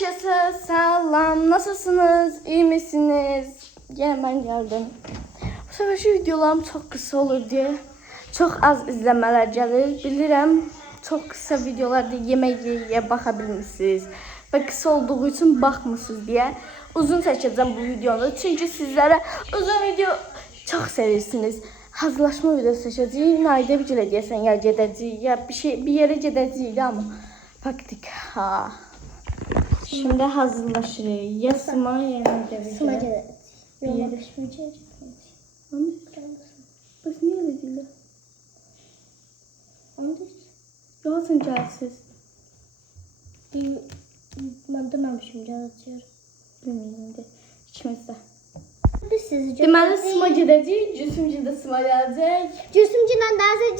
Herkese selam. Nasılsınız? İyi misiniz? Yine ben geldim. Bu sefer şu videolarım çok kısa olur diye çok az izlemeler gelir. Bilirim çok kısa videolarda yemek yiye bakabilirsiniz. Ve kısa olduğu için bakmısınız diye uzun seçeceğim bu videonu. Çünkü sizlere uzun video çok sevirsiniz. Hazırlaşma videosu seçeceğim. Naide bir cüle diyesen ya gedəcəyik ya bir yere gedəcəyik ama baktık ha. Şimdi hazırlaşırıq. Ya Sima ya Naide bir Sıma cüle. gedəcək. Yola düşməyəcək. Biz niye öyle değil? Anladın? Yolasın gəlsiz. Mən deməmişim gələcəyəm. Bilmiyorum de. İkimiz de. Biz sizi Deməli Sima gedəcək. Cüsümcü də Sima gələcək. Cüsümcülə dərzə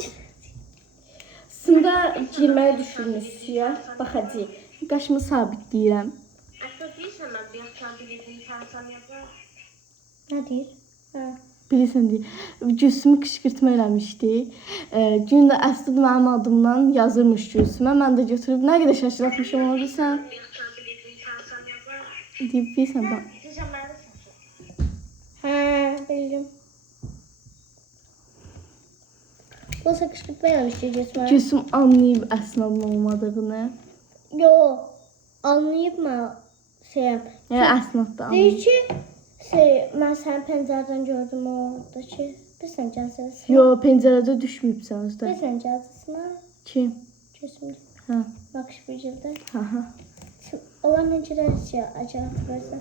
Sımda girməyə düşünmüşük ya. Baxacağıq. Qaşımı sabitləyirəm. Nə deyir? Bilirsən deyə. Gülsümü qışqırtma eləmişdi. Gün də əslində mənim adımdan yazırmış Gülsümə. Mən də götürüb nə qədər şaşırtmışam onu bilirsən. Deyib bilirsən bax. Bildim. Bu qışqırtma eləmişdi Cüsümə. Gülsüm anlayıb əslində adımın olmadığını. Yo, anlayıb mən şeyəm. Yəni əslində da Deyir anlayıb. ki, mən sənin pəncərədən gördüm oradakı. Bilirsən gəlsəz. Yo, pəncərədə düşməyibsən özdə. Bilirsən gəlsəz. Kim? Cüsümcü. Hə. Bakış bildirdi. Aha. Onlar nə cürə acayip versən.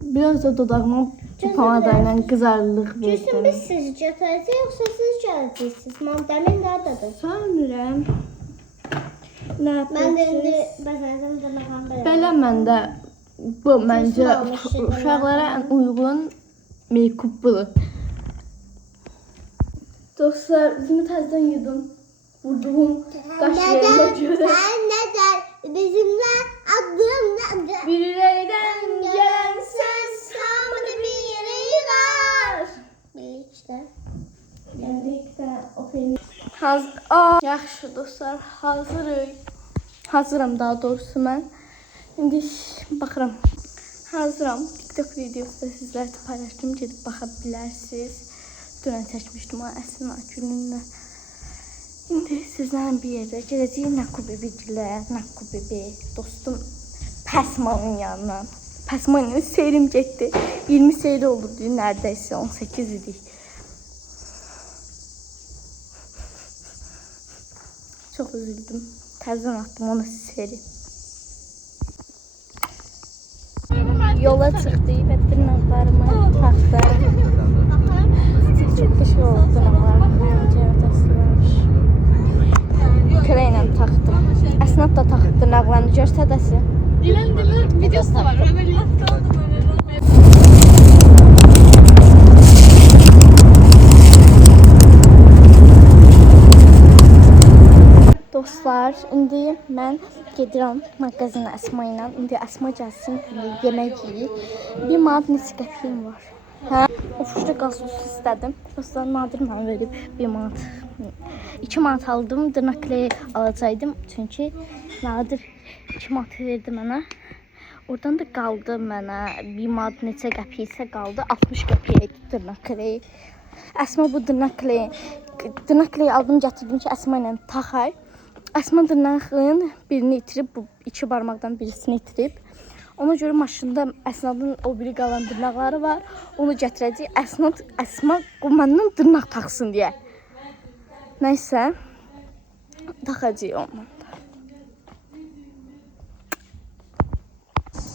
Biraz da dodağıma bu pomadayla qızarlıq Cüsüm verdim. biz sizi götürəcəyik, yoxsa siz gələcəksiniz? Mən dəmin nərdədir? Sanırım. Nə Mən də indi yapacağız? bəzən dırnağım belə. Belə məndə bu məncə almışıq, uşaqlara ən uyğun make-up budur. Dostlar, üzümü təzədən yudum. Vurduğum qaşlarıma görə. Sən nədir? Bizimlə adım nədir? Bir ürəkdən gələn səs hamını bir yığar. Birlikdə. Birlikdə oxuyun. Yaxşı dostlar, hazırıq. Hazıram daha doğrusu mən. İndi baxıram. Hazıram. TikTok videosu da sizlərlə paylaşdım. Gedib baxa bilərsiniz. Dünən çəkmişdim o Əsma gününlə. İndi sizlərlə bir yerdə gedəcəyik Nakubibigilə, Nakubibi dostum Pəsmanın yanına. Pəsmanın seyrim getdi. 20 seyri olurdu neredeyse 18 idik. Çok üzüldüm. Təzdən attım onu seyri. Yola çıxdıq və dırnaqlarımı taxdım. Çok qışıq oldu dırnaqlarım. Kürəklə taxdım. Əsnad da taxdı dırnaqlarını göstərəsi. İlan videosu da var. Ameliyatta oldum öyle. Dostlar, indi mən gedirəm mağazına Əsma ilə. İndi Əsma gəlsin, yemək yeyir. 1 manat neçə qəpiyim var. Hə, ofuşda qazos istədim. Dostlar, Nadir mənə verib 1 manat. 2 manat aldım, dırnaqlı alacaqdım. Çünki Nadir 2 manat verdi mənə. Oradan da qaldı mənə 1 manat neçə qəpiy isə qaldı. 60 qəpiyə idi dırnaqlı. Əsma bu dırnaqlı aldım, gətirdim ki, Əsma ilə taxay. Əsma dırnağın birini itirib, bu 2 barmaqdan birisini itirib. Ona görə maşında Əsnadın o biri qalan dırnaqları var. Onu gətirəcək. Əsma məndən dırnaq taxsın deyə. Nəysə, taxacaq onu.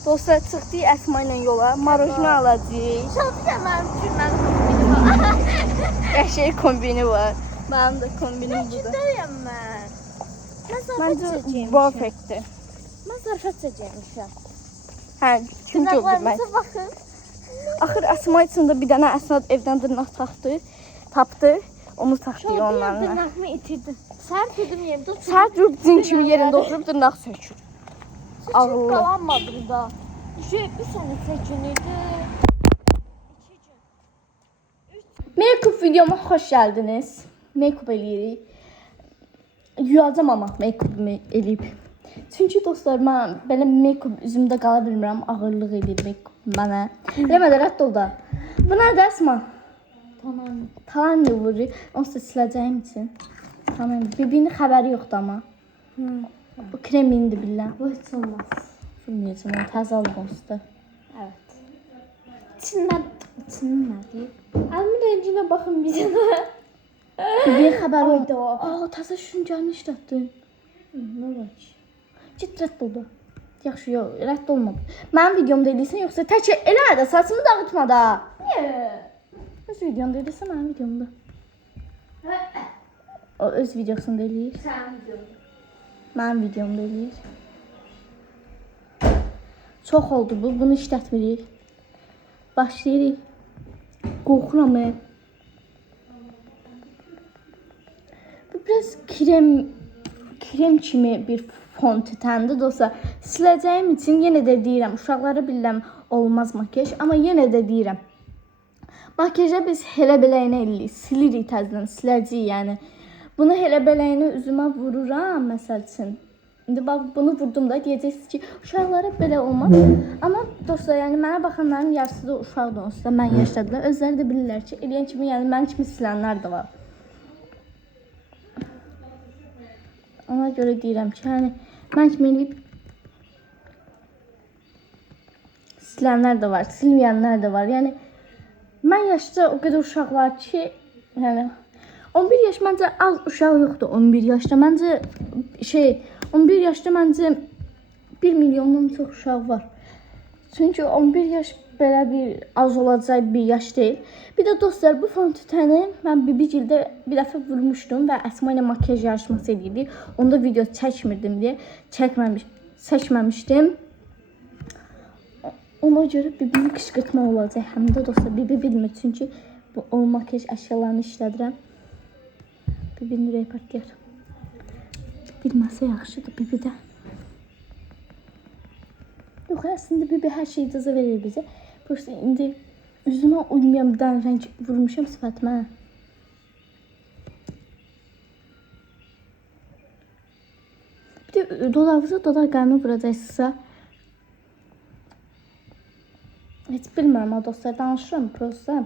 Dostlar, çıxdıq Əsma ilə yola. Marojna alacaq. Çok da mənim üçün mənim kombinim var. Qəşəng kombini var. Mənim də kombinim budur. Gündəyəm mən. Mən zarfat Məncə çəkəcəyim. perfectdir. Mən zarfat çəkəcəyim. Hə, kim gördü mən? Dırnaqlarınıza baxın. Axır Əsma üçün də bir dənə Əsnad evdən dırnaq tapdı. Onu taxdı onlarla. Dırnağımı itirdim. Səhər dedim yerdə oturub. Səhər rubzin kimi yerində oturub dırnaq sökür. Ağıllı. Qalanmadım da. Bir sənə çəkin idi. 2 gün. Make-up videoma xoş gəldiniz. Make-up eləyirik. Yuyacam ama make-upumu eləyib. Çünki dostlar, mən belə make-up üzümdə qala bilmirəm, ağırlıq edir make-up mənə. Eləmədə rədd ol da. Bu nədir Əsma? Tamam vurur. Onsuz da siləcəyim üçün. Tamam. Bibinin xəbəri yoxdur amma. Bu krem indi billah. Bu heç olmaz. Bilməyəcəm, onu təzə alıb onsuz da. Evet. İçinin nədir? Əlimin renginə baxın bir dənə. Bibinin xəbəri Ayda. yoxdur. Aa, təzə şüncəni işlətdin. Nə var ki? Ciddi rədd oldu. Yaxşı, yox, rədd olmadı. Mənim videomda eləyirsən, yoxsa tək eləmə də, saçımı dağıtma da. Niyə? Öz videomda eləyirsən, mənim videomda. O öz videosunda eləyir. Sən videoda. Mənim videomda eləyir. Çox oldu bu, bunu işlətmirik. Başlayırıq. Qorxuram mən. Bu biraz krem kimi bir fondötəndir dostlar. Siləcəyim üçün yenə də deyirəm, uşaqlara bilirəm olmaz makyaj, amma yenə də deyirəm. Makyaja biz elə beləyinə eləyirik, silirik təzədən, siləcəyik yəni. Bunu elə beləyinə üzümə vururam məsəl üçün. İndi bax bunu vurdum da deyəcəksiniz ki, uşaqlara belə olmaz. Amma dostlar, yəni mənə baxanların yarısı da uşaqdır, onsuz da mən yaşadılar. Özləri də bilirlər ki, eləyən kimi, yəni mənim kimi silənlər də var. Ona görə deyirəm ki, yəni mən kimi eləyib silənlər də var, silməyənlər də var. Yəni mən yaşda o qədər uşaq var ki, yəni 11 yaş məncə az uşaq yoxdur 11 yaşda. Məncə 11 yaşda məncə 1 milyondan çox uşaq var. Çünki 11 yaş belə bir az olacaq bir yaş deyil. Bir də dostlar, bu fondötəni mən Bibigildə bir dəfə vurmuşdum və Əsma ilə makyaj yarışması edirdik. Onda video çəkmirdim deyə çəkməmişdim. Ona görə Bibini qışqırtma olacaq. Həm də dostlar, Bibi bilmir çünki o makyaj əşyalarını işlədirəm. Bibinin ürəyi partlayar. Bilməsə yaxşıdır Bibi də. Yox, əslində Bibi hər şeyi icazə verir bizə. Prosta indi üzümə uymayan bir dənə rəng vurmuşam sifətimə. Bir də dodağınıza dodaq qəlmi vuracaqsınızsa. Heç bilmirəm ha dostlar, danışıram prosta.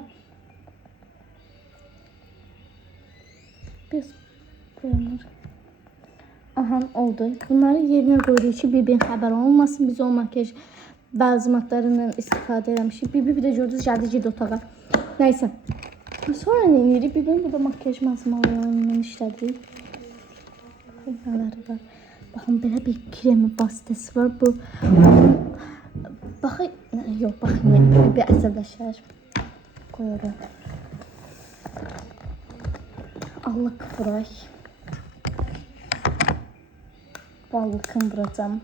Biz koyulur. Aha, oldu. Bunları yerinə qoyuruq ki, Bibinin xəbəri olmasın. Biz o makyaj bəzimatlarından istifadə eləmişik. Bibi bir də gördünüz, gəldi otağa. Nəysə. Sonra nə edirik? Bibinin burada makyaj malzəmələrinin işlədirik. Nələri var? Baxın, belə bir kremi vasitəsi var. Bu baxın, yox, baxın, bir əsəbləşər. Qoyuruq. Allıq vuraq. Ballıkını vuracağım.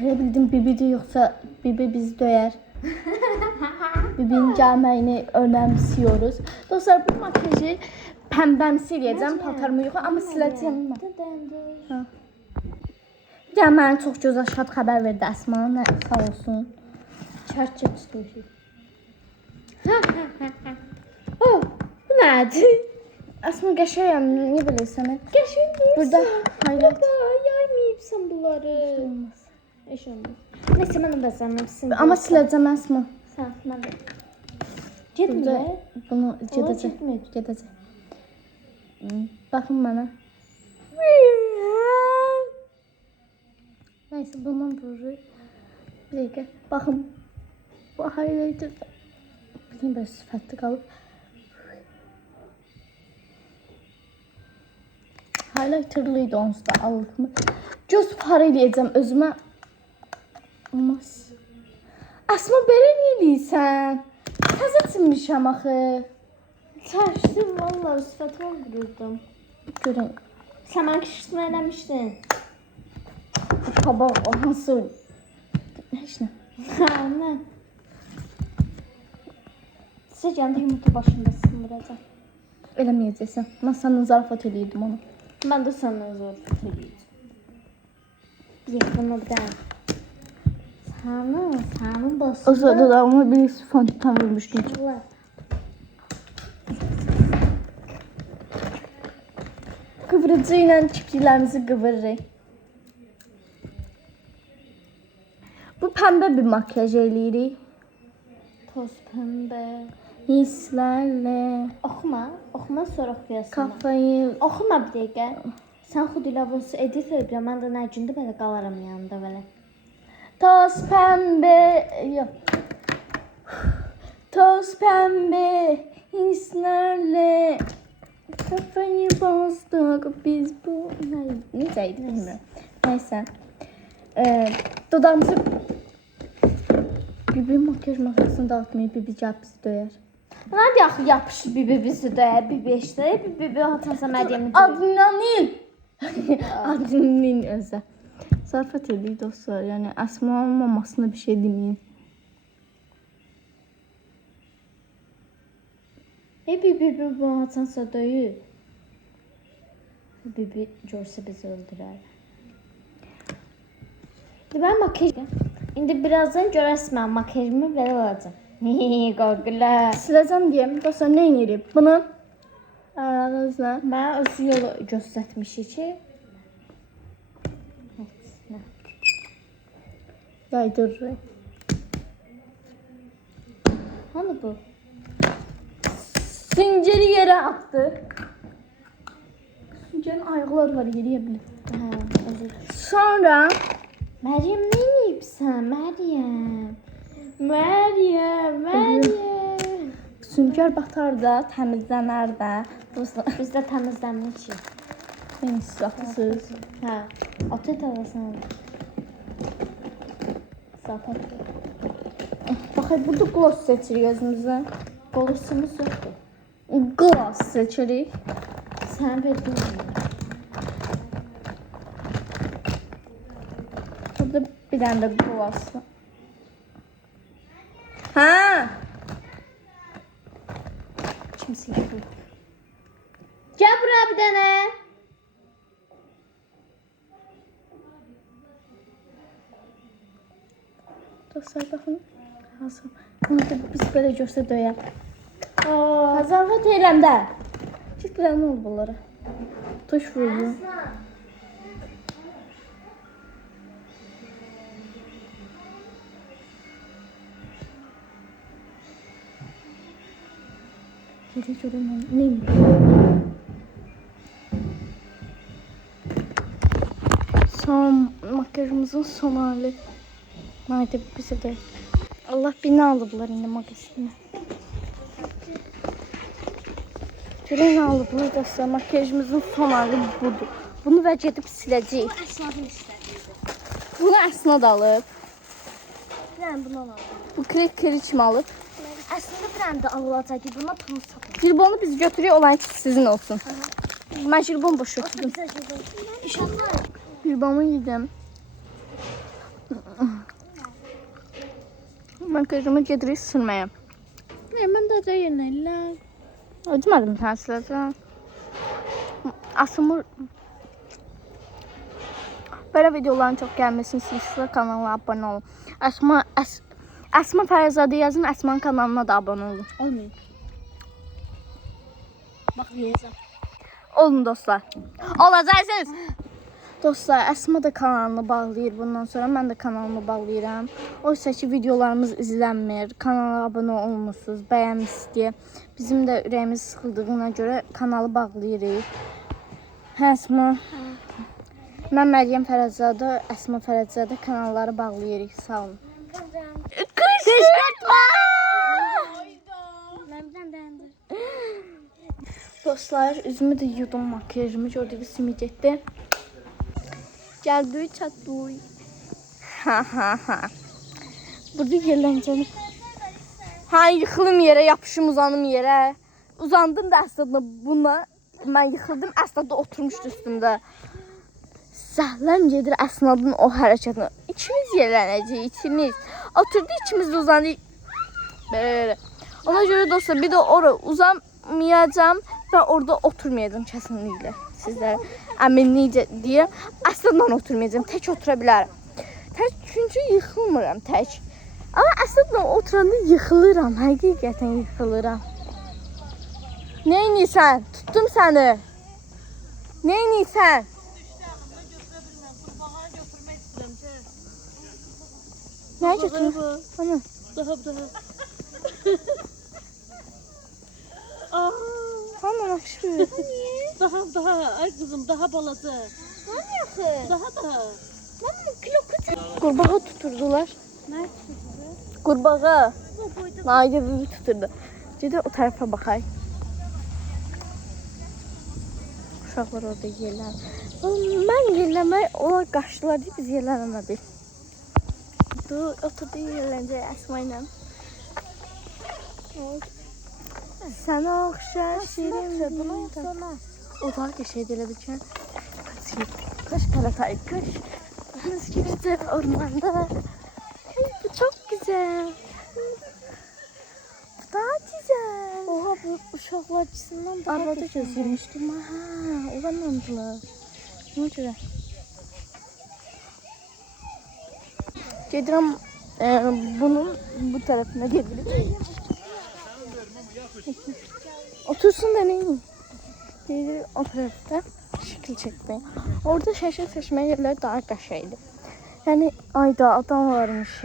Elə bildim Bibidir, yoxsa Bibi bizi döyər. Bibinin gəlməyini önəmsiyoruz. Dostlar, bu makyajı pəmbəmsi eləyəcəm, paltarımı yox, amma siləcəyim. Yəni, mənə çox gözəl şad xəbər verdi Əsma, sağ olsun. Çərçək istiyorsun. Oh, bu nədir? Əsma qəşəyəm, niyə bilirsən? Qəşəng deyirsən. Burada highlight. Baba, yaymayıbsan bunları. Olmaz. Eş olmaz. Neyse, mən də bəzənməmişsin. Amma siləcəm Əsma. Sən, mən də. Getmə. Bunu Gedəcək. Gedəcək. Baxın mənə. Neyse, bundan vururuq. Bir dəqiqə. Baxın. Bu highlighter bizim böyle sifətli qalıb. Highlighterlıydı onsuz da allıqımı. Göz farı eləyəcəm özümə. Olmaz. Əsma, belə niyə eləyirsən? Təzə çinmişəm axı. Çərçdim, valla sifətimi vururdum. Görün. Sən mənə kişisini eləmişdin. Qabaq o hansı? Heç nə. Hə, nə? Sizə gəndə yumurta başında sındıracaq. Eləməyəcəksən. Mən səndən zarafat eləyirdim onu. Mən də səndən zor eləyəcəm. Bir yaxına bir dənə. Sənin O basında. sırada da ama birisi fontan vurmuştum. Allah. Kıvırıcı ile kirpilerimizi kıvırırıq. Bu pembe bir makyaj eləyirik. Toz pembe. Hisslərlə Oxuma sonra oxuyasın. kafayı Oxuma bir dəqiqə. Sən xudilavası edit edirəm. Mən də nə gündə belə qalaram yanında belə. toz pembe yok. Toz pembe hislerle kafayı bozduk biz bu neydi bilmiyorum. Neyse. Dudağımızı bir makyaj masasını dağıtmayıp bir cevap bizi döyər. Nə deyək yapışır bizi də, bir atasa Məryəmi. Adnanın Adnanın özü. Zarafat edik dostlar. Yani Əsma'nın mamasına bir şey demeyin. Bir bu atasa döyür. Bir görsə bizi öldürər. Ben makyaj. İndi birazdan görərsiniz mən makyajımı belə olacaq. Qorxular. Siləcəm deyəm. Dostlar nə edirik? Bunu aranızla Mənə özü yolu göstərmişik ki. yaydırırıq. Hani bu? Süngeri yere attı. Süngerin ayakları var yeriye bile. Hə, özür. Sonra Məryəm nə yeyibsən? Məryəm. sünger batar da, təmizlənər də. Dostlar, Biz də təmizlənmişik. en israfsız. Hə, atı tavasına. Zapat. Baxın, burada gloss seçirik özümüzə. Qolusumuz yoxdur. Gloss seçirik. Sən verdin. Burada bir dənə də gloss var. Ha! Kimsə yoxdur. Gəl bura bir dənə. Dostlar, baxın. Hazır. Bunu da biz belə görsə döyər. Aa, Hazırlık eylemdə. Çıktılar ne oldu bunlara? Tuş vurdu. Gece göremem. Neymiş? Son makyajımızın son hali. Haydi bize de. Allah beni aldılar yine magazine. Görün aldılar dostlar. Makyajımızın son hali budur. Bunu və gedib siləcəyik. Əsnafın istədiyi. Bunu Əsna da alıb. Mən bunu alalım. Bu krek kimi alıb. Əslində bir dənə də alacaqdı. Buna pul satın. Jirbonu biz götürüyoruz, olan ki sizin olsun. Ben jirbon boş götürdüm. Bizə şey İnşallah. Jirbonu yedim. Makyajımı gedirik sürməyə. Mən də yenə. Ödəmədim sən siləcəm. Asımır. Böyle videoların çok gelmesini istiyorsanız kanala abone olun. Əsma Fərizade yazın, Əsmanın kanalına da abone olun. Olmuyor. Bax yeyəcəm. Olun dostlar. Olacaksınız. Dostlar, Əsma da kanalını bağlayır bundan sonra. Mən də kanalımı bağlayıram. Oysa ki videolarımız izlənmir. Kanala abone olmursuz, bəyənmişsiniz deyə. Bizim də ürəyimiz sıxıldığına görə kanalı bağlayırıq. Hə, Əsma. Mən Məryəm Fərəzadə, Əsma Fərəzadə kanalları bağlayırıq. Sağ olun. Qışqırtma! Dostlar, üzümü de yudum, makyajımı gördüğünüz simit etti. Geldi çatdı. Ha ha ha. Burada yerlənəcəm. Ha, yıxılım yerə, yapışım, uzanım yerə. Uzandım da əslində buna. Mən yıxıldım, əslində oturmuşdu üstümdə. Zəhləm gedir Əsnadın o hərəkətinə. İkimiz yerlənəcəyik, ikimiz. Oturdu, ikimiz de uzandık. Böyle. Ona göre dostlar bir de oraya uzanmayacağım ve orada oturmayacağım kesinlikle. Sizlere əminlikcə deyəm. Əslində oturmayacağım, tek otura bilərəm. Tek Çünki yıxılmıram tək. Amma əslində oturanda yıxılıram, həqiqətən yıxılıram. Nə edirsən? Tutdum səni. Nə edirsən? Nə götürürsən? Ana. Daha. Ana yaxşı. Daha. Ay kızım daha balaca. Daha. Qurbağa tuturdular. Ne? Qurbağa. Nagilə bibi tuturdu. Gedək o tərəfə baxaq. Uşaqlar orada yerlən. Mən yerləmək, onlar qaçdılar deyə biz yerlənəmədik. Oturdu yerləncək Əsma ilə. Sənə oxşar şirin buna yoxsana. O daha qəşəng elə bil ki. Kaş Karatay, kaş. Biz gireceğiz ormanda. Hey, bu çok güzel. Bu daha güzel. Oha bu uşaqlar açısından daha Arabada gözəl. gözlemiştim. Ha, olanmadılar. Ne göre? Gedirəm bunun bu tarafına gedirəm. Otursun da neyim? Gedir o tarafta şekil çekmeye. Orada şaşır seçmeye yerler daha qəşəngdir. Yani ayda adam varmış.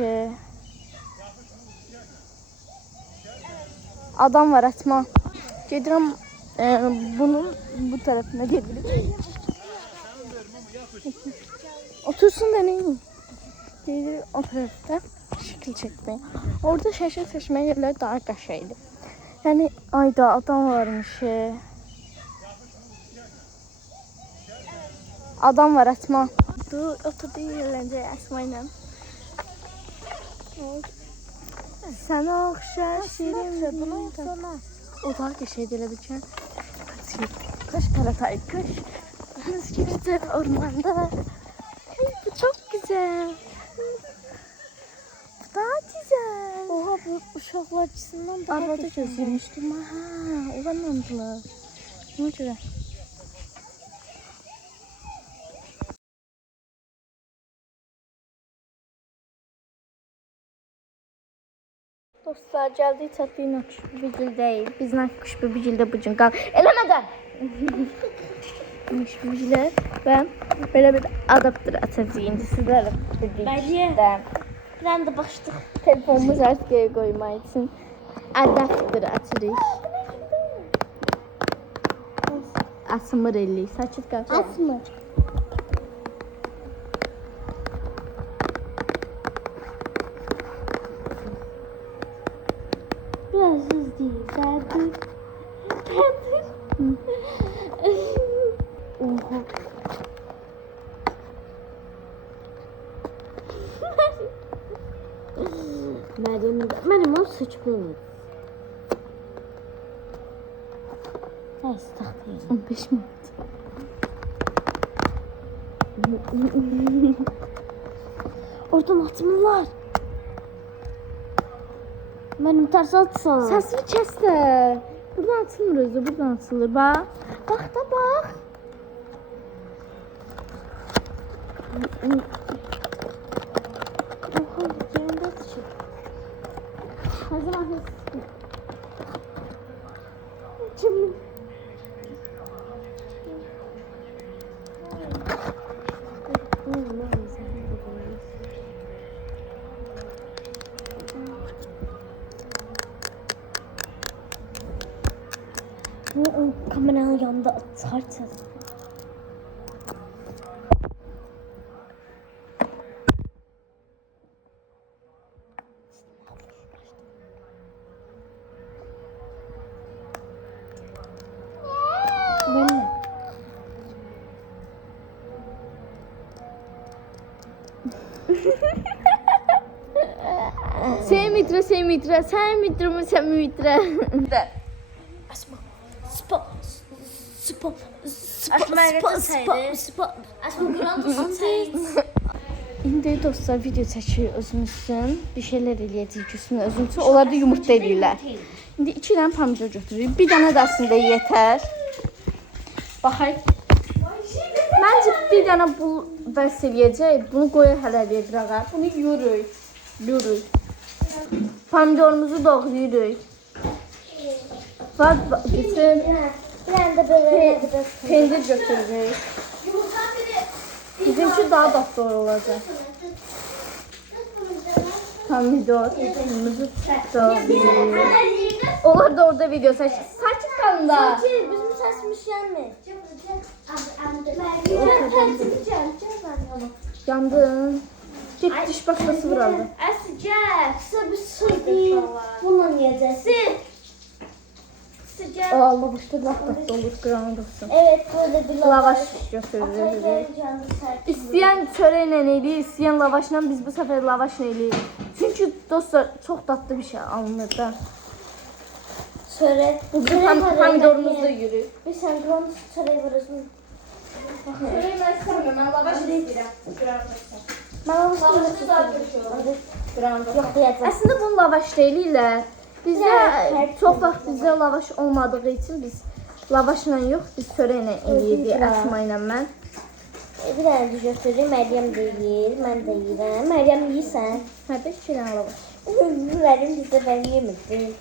Adam var Əsma. Gedirəm bunun bu tarafına gedirəm. Otursun da neyim? Gedir o tarafta şekil çekmeye. Orada şaşır seçmeye yerler daha qəşəngdir. Yani ayda adam varmış. Adam var Əsma. Oturdu yerləncək Əsma ilə. Sənə oxşar şirin buna yoxsana. O daha qəşəng elə bil ki. Kaş Karatay, kaş. Biz gireceğiz ormanda. Hey, bu çok güzel. Bu daha güzel. Oha bu uşaqlar açısından daha Arabada gözəl. gözlemiştim. Ha, olanmadılar. Ne göre? Dostlar geldik çatdığın bugün değil. Bizden kuş bir bugün bugün kal. Elemeden. Bugünler ben böyle bir adaptör atacağım sizlerle birlikte. Ben de başladım. Telefonumuz artık geri koymak için adaptör açırıq. Asmır eli, saçı qalacaq. Asmır. Biraz hızlı değil. Derdim. Oha. Benim o sıçmıyor. Neyse taktayım. 15 minut. Oradan atmırlar. Benim ters atsana. Səsini kəs də. Buradan atılmır özü, buradan atılır. Bax. Bax da bax. Oha yerinde atışır. Her zaman hızlı. Kim? O kameranın yanında atarsan. Benimle. Sen mitre, sen mitre, sen mitre mi, sen mitre. Asma. Spa. Spa. Asma Asma Grandasın sayın. İndi dostlar video çəkir özümüz üçün. Bir şeyler eləyəcəyik üstünə özümüz üçün. Onlar da yumurta eləyirlər. İndi 2 dənə pomidor götürürük. Bir dənə də əslində yetər. Baxaq. Məncə bir dənə bu bəs eləyəcək. Bunu qoyaq hələlik qırağa. Bunu yuyuruq. Pomidorumuzu doğrayırıq. Bütün Bir anda böyle pendir götürürük. Bizimki daha tatlı olacaq. Pomidorumuzu doğrayırıq. Onlar da orada video çək. Sakin qalın da. bizim saçmış yanmıyor. Yandın. Git diş pastası vuralım. Sıcak. Sıcak. Bununla yiyeceksin. Sıcak. Allah başta laf tatlı olur. Qıranı dursun. Evet böyle bir Lavaş götürürük. İstəyən çörəklə eləyir, istəyən lavaşla. Biz bu səfər lavaşla eləyirik. Çünki dostlar çox dadlı bir şey alınır da. Çörek. Pomidorumuzu da yürür. Bir sen kıvam çörek vurursun. Çörək mən istəmirəm, mən lavaş istəyirəm. Ben onu Yok diyeceğim. Əslində bunu lavaş deyirlər. Bizdə çox vaxt bizdə lavaş olmadığı üçün biz lavaşla yox, biz çörəklə eləyirdik Əsma ilə mən. Bir tane de götüreyim. Meryem de yer. Ben de yiyeyim. Meryem yiysen. Hadi 2 dənə lavaş. Meryem bizde ben yemedim.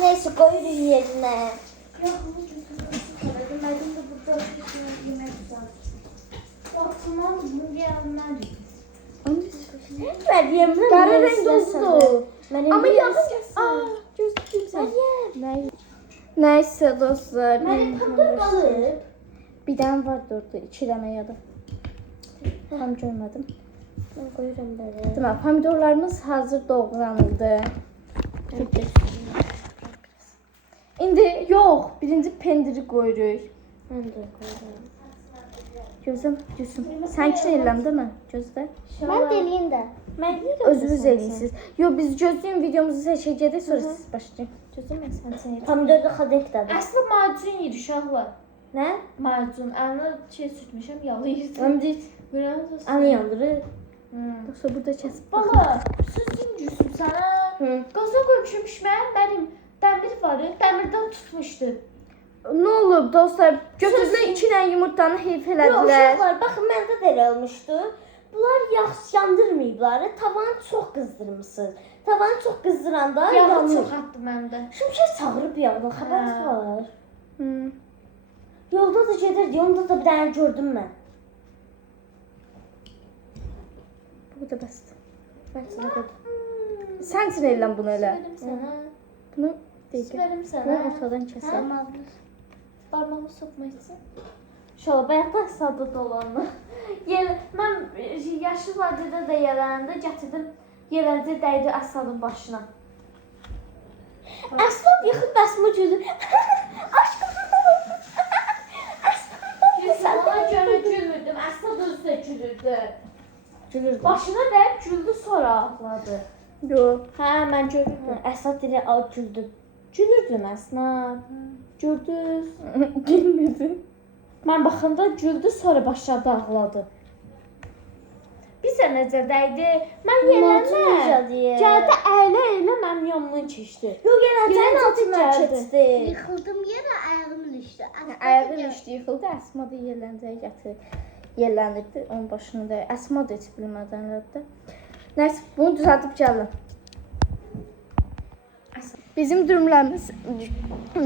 Neyse koyuruz yerine. Yok bunu götürmedim. Meryem de burada yemek güzel. Tamam bunu gelmedi. Meryem ne? Qara rəng oldu. Amma yaxın gelsin. gözləyim sən. Meryem. Nəysə dostlar. Meryem pomidor balık. Bir dənə vardı orada, 2 dənə ya da. Tam görmədim. Ben koyurum böyle. Deməli, pomidorlarımız hazır doğranıldı. İndi yox, birinci pendiri qoyuruq. Ben de koyurum. Gözüm, Gülsüm. Sənkin eləm demə, gözlə. Ben deliyim de. Meryem de Özünüz eləyirsiniz. Yox, biz gözləyin videomuzu seçək gedək, sonra siz başlayın. Gözləyim mən sənsin. Pomidor da kadek tadı. Əslində macun yeyir uşaqlar. Ne? Macun. Əlinə şey sürtmüşəm, yalayırsan. Ömdük. Görənsiniz. Anı yandırır. Dostlar, burada kəsib. Bala, sözün cüsüm sənə. Qaza qoymuşum mənim dəmir var, dəmirdən tutmuşdu. Nə olub dostlar? Götürdülər 2 dənə yumurtanı heyf Yok elədilər. uşaqlar, baxın məndə də elə olmuşdu. Bunlar yaxşı yandırmayıblar. Tavanı çox qızdırmısınız. Tavanı çox qızdıranda Yağı yanır. çox atdı məndə. Şimşək çağırıb yağdan, xəbəriniz var. Hı. Yolda da gedirdi, onda da bir dənə gördüm mən. Bu da bəsdir. Mən sənə dedim. Sənsin eləm bunu elə. Verim sənə. Bunu deyək. Verim Bunu sənə. ortadan kəsək. Parmağımı sokma için. Şola bayaqdan sadə dolandı. Mən yaşlı vadidə də yələndə gətirdim. Yələncə dəydi Əsladın başına. Əslan yıxıb bəsmə gözü. Aşkım. Ona görə gülmürdüm. Əslad özü də gülürdü. Gülür. Başına dəyib güldü, sonra ağladı. Yox. Hə, mən gördüm. Əsad ilə al güldü. Gülürdün Əsnad. Gördünüz. Gülmürdü. Mən baxanda güldü, sonra başladı ağladı. Bizə necə dəydi? Mən yelənə. Gəldi əylə mənim yanımdan keçdi. Yox, gələcəyin Yelən altından altından keçdi. Yıkıldım yere ayağım düştü. Ayağı düşdü, yıxıldı. Əsma da yerləncəyə gətirib. Yerləndirdi, onun başını da. Əsma da heç bilmədən elədi. Nəysə, bunu düzəldib gəlin. Bizim dürümlərimiz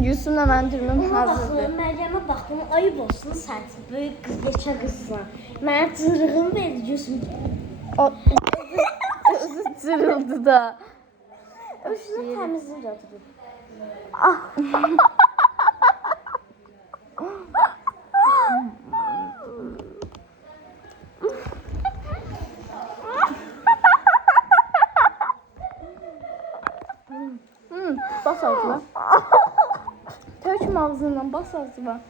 Yusuf'la mənim dürümüm hazırdır. Baxın, Məryəmə baxın, ayıb olsun sənsi. Böyük qız, yekə qızsan. Mənə cırığım veriyorsun. O özü cırıldı da. Şunu təmizlik atırım. Bas ağzına. Tökme ağzından, bas ağzına.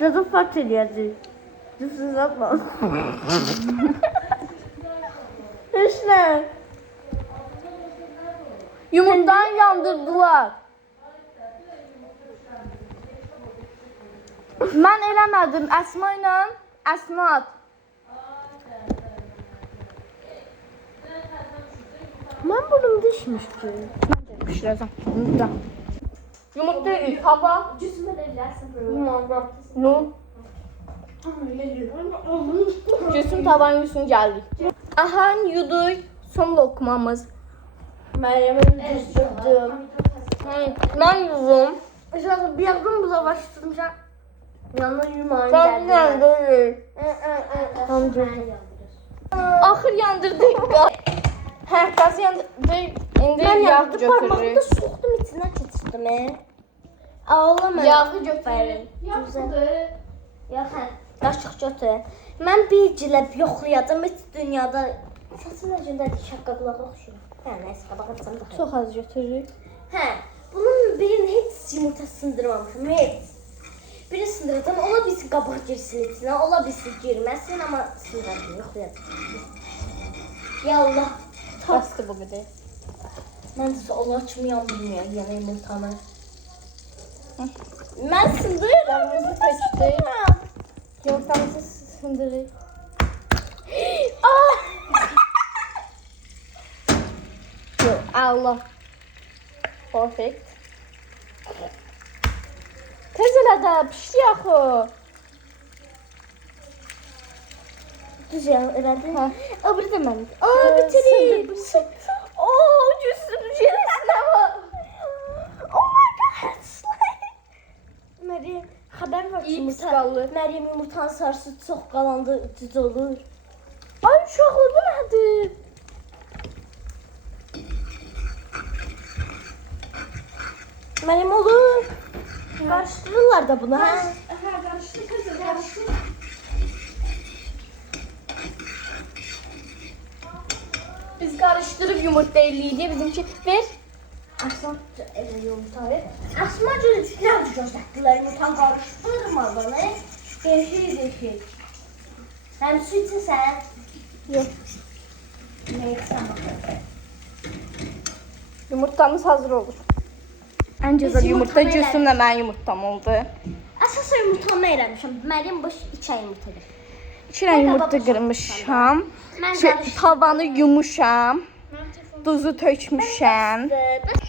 Cadı fark ediyordu. Cüzsüz atma. İşte. Yumurtadan yandırdılar. Mən eləmədim. Əsma ilə Əsnad. Mən burnum düşmüşdü. Pişirəcəm. Yumurta. Yumurta deyil, tava. Cüsümə də eləsən. No. Gülsüm tavan yüzünü gəldik. Aha, yuduk. Son lokmamız. Məryəmə düzdürdüm. Mən yudum. Uşaq bir yaxdan bulaşdırmışam. Yanına yumayım Ben gəldi. yandırdım. Tam gördüm. Axır yandırdık. Hə, qaz yandırdık. İndi Mən yağ yandı parmağımda götürürük. soxdum içinə keçirdim. Ağlama. Yağı götürürük. Yox, hə. Qaşıq götür. Mən bir gilə yoxlayacağım heç dünyada. Səsin necədir? Şaqqa qulağı oxşuyur. Hə, nəsə qabaqacam da. Çox az götürürük. Hə. Bunun birini heç yumurta sındırmamışam. Heç. Birini sındıracağım. Ola bilsin qabaq girsin içinə. Ola bilsin girməsin, amma sındıracağım. Yoxlayacağım. Ya Allah. Bastı bu qədər. Mən sizə Allah kimi yandırmıyor yenə yumurtanı. Mən sındırıram. Yağımızı tökdük. Yumurtamızı sındırırıq. Yox, Allah. Perfect. Tez elə də pişdi axı. Düz elədim. Hə. Öbürü də mənim. Bitirin. Oo, cüssünü yerisine bak. Oh my god. Meryem, haber var İyi yumurta. piskallı. Meryem yumurtanın sarısı çok qalandı, cüz olur. Ay uşaqlar bu nədir? Meryem olur. Karıştırırlar da bunu. Ha? Biz qarışdırıb yumurta eləyik. Bizimki ver. Aslan yumurtayı. Asma cüzükler gösterdilər yumurtanı karıştırmadan. Değişik. Hem su içirsən. Yox. Neyse. Yumurtamız hazır olur. Ən gözəl yumurta yumurtanı Gülsümlə mənim yumurtam oldu. Əsas yumurtamı eləmişəm. Məryem boş 2 yumurtadır. 2 dənə yumurta qırmışam. Mən Şey, tavanı yumuşam. Duzu tökmüşəm.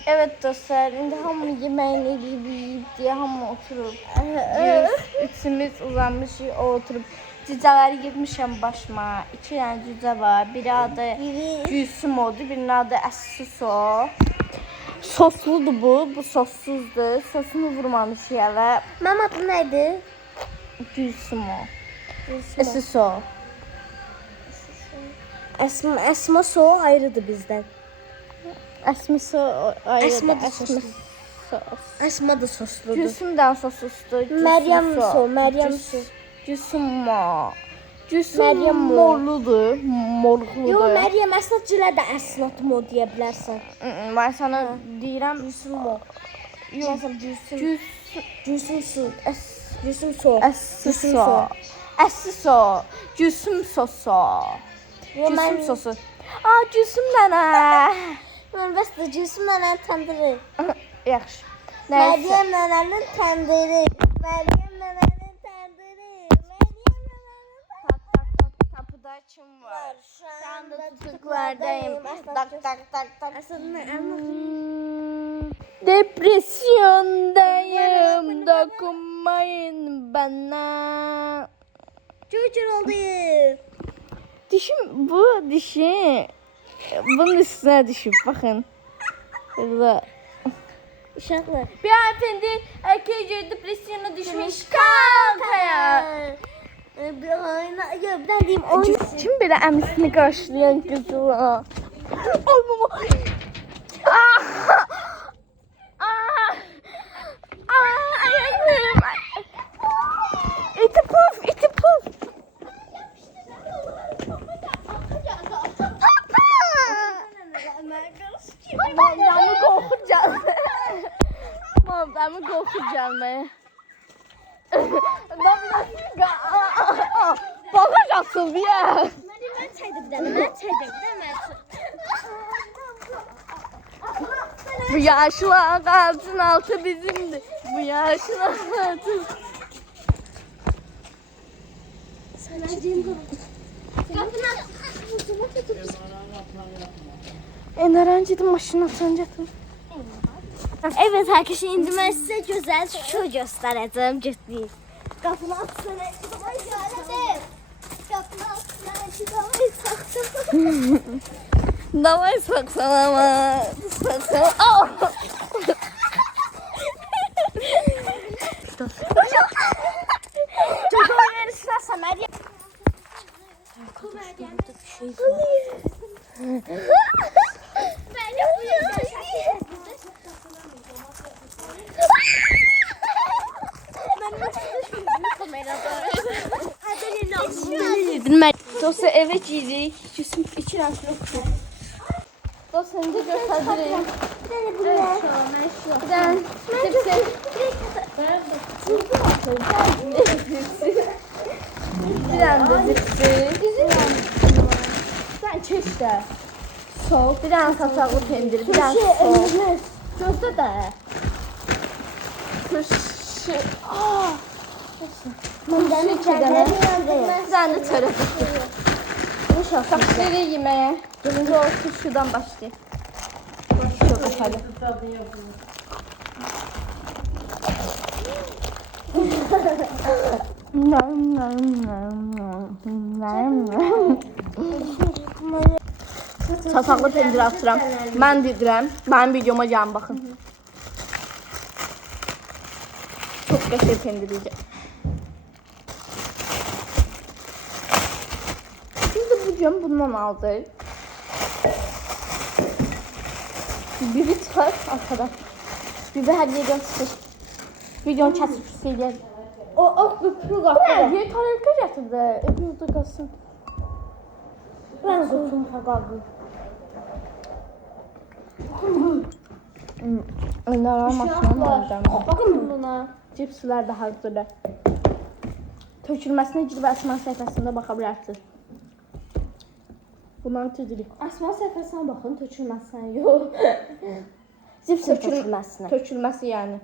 Evet dostlar, indi hamı yeməyin eləyib, deyə hamı oturub. Biz üçümüz uzanmışıq, o oturub. Cücələri yığmışam başıma. 2 dənə cücə var. Biri adı Gülsüm oldu, birinin adı Əsuso. Sosludur bu, bu sossuzdur. Sosunu vurmamışıq əvə. Mənim adım nə idi? Gülsüm o. Əsuso. Əsma so ayrıdır bizdən. Əsmiso ayrıdır. Əsma da soslu. Əsma da sosludur. Gülsümdən sosuzdur. Məryəm so, Məryəm so. Gülsüm o. Gülsüm Məryəm mo. morludur, morludur. Yo, Məryəm əsnad cilə də əsnad mo deyə bilərsən. Mən sana deyirəm. Gülsüm mo. Yox, Gülsüm. Gülsüm su. Gülsüm so. Əssiso. Əssiso. Gülsüm soso. Yo, Gülsüm sosu. Aa, Gülsüm nənə. Mən bəs də Gülsüm nənənin təndiri. Yaxşı. Nəysə. Məryəm nənənin təndiri. Məryəm nənənin təndiri. Məryəm nənənin Kapıda kim var? Şu anda Tutuklardayım. Tak tak tak tak. Aslında Depresyondayım, dokunmayın bana. Çocuğun olayım. Dişim bu dişi. Bunun üstüne düşüp bakın. Burada. Uşaqlar. Bir hanımefendi erkeğe depresyona düşmüş kankaya. Ben diyeyim oyun. Kim belə əmisini qarşılayan qızıla? Ay mama. Ayağım. İti puf, iti puf. Mamamı qorxurcan. Mamamı qorxurcan mən. Bakacaksın bir yer. Ben çayda bir tane. Ben çayda bir tane. Bu yaşlı ağacın altı bizimdi. Bu yaşlı ağacın. Enerjidim maşına açınca. Evet arkadaşlar indi ben size güzel şu göstereceğim ciddi. Kapını atsana. Ay geldim. Kapını atsana. Çıkamayı saksana. Давай saksalama. Saksalama. Çok oynar istersen Meryem. Dostlar eve girdik. Yusuf 2 renkli okuduk. Dostlar şimdi göstereyim. Bir tane cipsi. Bir tane de cipsi. Sen çeş de. Soğuk. Bir tane saçaklı pendir. Bir tane soğuk. Gözde de. Kışı. Bir tane de çörek. Başlayalım yemeğe. Birinci olsun şuradan başlayalım. Başlayalım hadi. Çataklı pendir atıram. Ben dedirəm. Benim videoma gəlin baxın. Çok qəşəng pendir yiyəcəm. Bugün bundan aldık. Biri çıkar arkada. Bir de hediye göster. Videonun kesip O bu Bu ne? Diye tarifka getirdi. Burada kalsın. Ben kutum kagadı. Onlara maşına alacağım. Bakın buna. Cipsler de hazırda. Tökülməsine girib Əsman səhifəsində baxa bilərsiniz. Bunların tüdülü. Asma səhifəsinə baxın, tökülməsinə yox. Cips tökülməsinə. Tökülməsi yəni.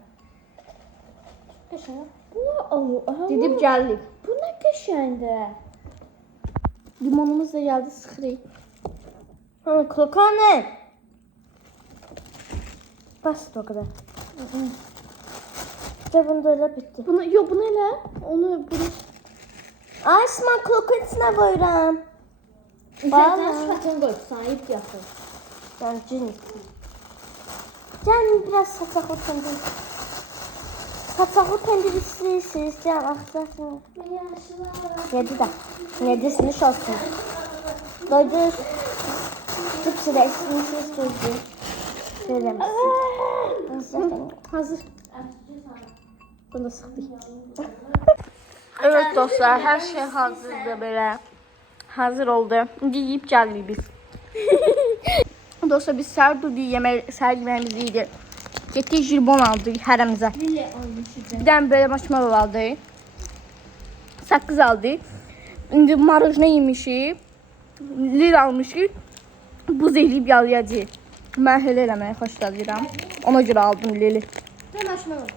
Qəşəng. Bu Didib gəldik. Bu nə qəşəngdir. Limonumuz da gəldi, sıxırıq. Klokanı. Basit o qədər. De bunu da elə bitdi. Bunu elə. Onu bunu. Asma klokanın içinə qoyuram. İstersen sıfatını koy. Sahip yapın. Yani cin. Can biraz saçaklı pendir. Saçaklı pendir istiyorsunuz. Can aksarsın. Yedi de. Yedisini şolsun. Doydur. Cipsi de istiyorsunuz doydur. Şöyle misin? Hazır. Bunu da sıxdık. Evet dostlar, her şey hazırdı böyle. Hazır oldu. İndi yiyip gəldik biz. Dostlar biz səhər durduq, səhər yeməyimizi yedik. Getdik jirbon aldıq hərəmizə. Bir dənə belə marshmallow aldıq. Sakız aldıq. İndi marojna yemişik. Lil almışıq. Buz eləyib yalayacağıq. Mən elə eləməyi xoşlayıram. Ona görə aldım lili. Ben marshmallow.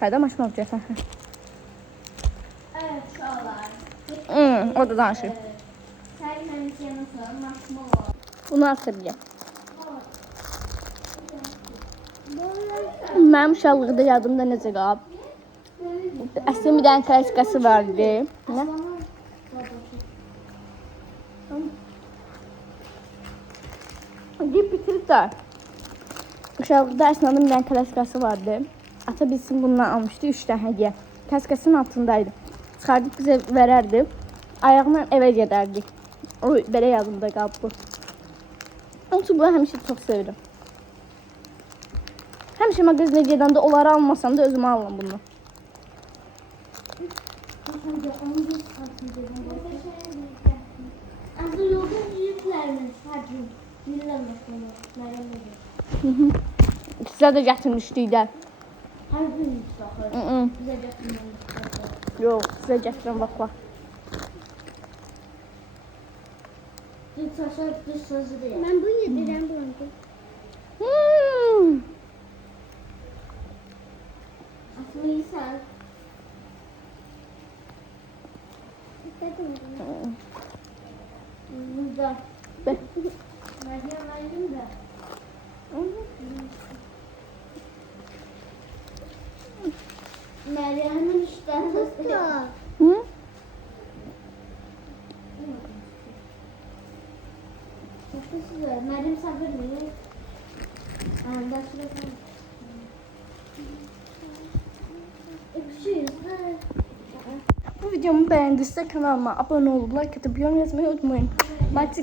Fayda marshmallow deyəsən. Evet şu alar. O da danışır. Sergilemesi yanı sonra marshmallow. Bunu asabilirim. Mənim uşaqlıqda yadımda necə qalıb. Əslində bir dənə klasikası vardı. Nə? Deyib bitirib də. Uşaqlıqda əslində bir dənə klasikası vardı. Ata bilsin bundan almışdı 3 dənə hədiyyə. Klasikasının altındaydı. Çıxardıb bizə verərdi. Ayağından evə gedərdik. O belə yadımda qalıb bu. Onun için bunu həmişə çox sevirəm. Həmişə mağazına gedəndə onları almasam da özümə alıram bunu. Aslında yolda büyüklermiş. Hadi. Bilmem bakalım. Sizə də gətirmişdik də. Her gün bakar. Bize de Yox, sizə gətirəm bax bax. dış sözü de yap. Ben bu yedirəm bunu. Aslında insan. Burada. Be. Meryem aydın da. Mənim səbir mi? Dərslə Bu videomu beğendiyse kanalıma abone olup like atıp yorum yazmayı unutmayın. Maçı